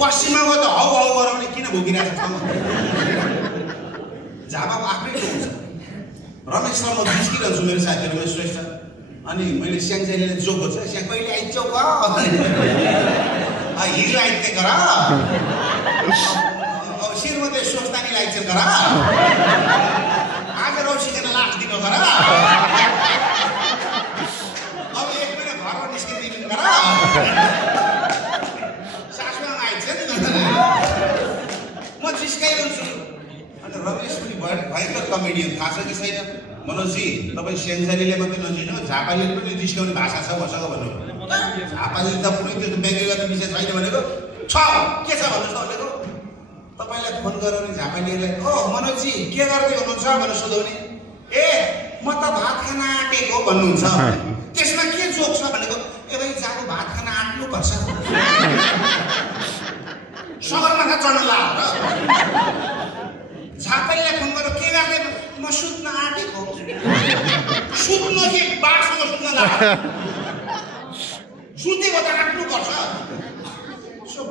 पश्चिममा गयो त हौ हौ गराउने किन भोगिरहेको छ झापा आफ्नै ठाउँ छ। रमेश सर म जिस्किरहन्छु मेरो साथी रमेश श्रेष्ठ अनि मैले स्याङजालीले जोक गर्छु स्याङ कहिले आइचौ हिजो आइते गर शिरमते सोच्तानी आइचे गर आज रौसिकन लाख दिन गर अब 1 महिना घरमा निस्किन दिन गर सासुमा आइছে म जिस्काइरहन्छु। अनि रमेश पनि भयङ्कर कमेडियन थाहा छ कि छैन मनोजी तपाईँ स्याङजालीले मात्रै नजिन झापाले पनि जिस्काउने भाषा छ मसँग भन्नु झापाले त पुरै त्यो व्यक्तिगत विषय छैन भनेको छ के छ भन्नुहोस् भनेको तपाईँलाई फोन गरेर नि झापालीलाई ओ मनोजी के गर्दै हुनुहुन्छ भनेर सोधौने ए म त भात खान आँटेको भन्नुहुन्छ त्यसमा के जोक छ भनेको ए भाइ जानु भात खान आँट्नुपर्छ सगरमाथा चढ्न लाग्यो र झापालीलाई फोन गरेर के गर्दै म सुत्न आँटेको सुत्नु के बाटसँग सुत्न लाग्यो सुतेको त आँट्नुपर्छ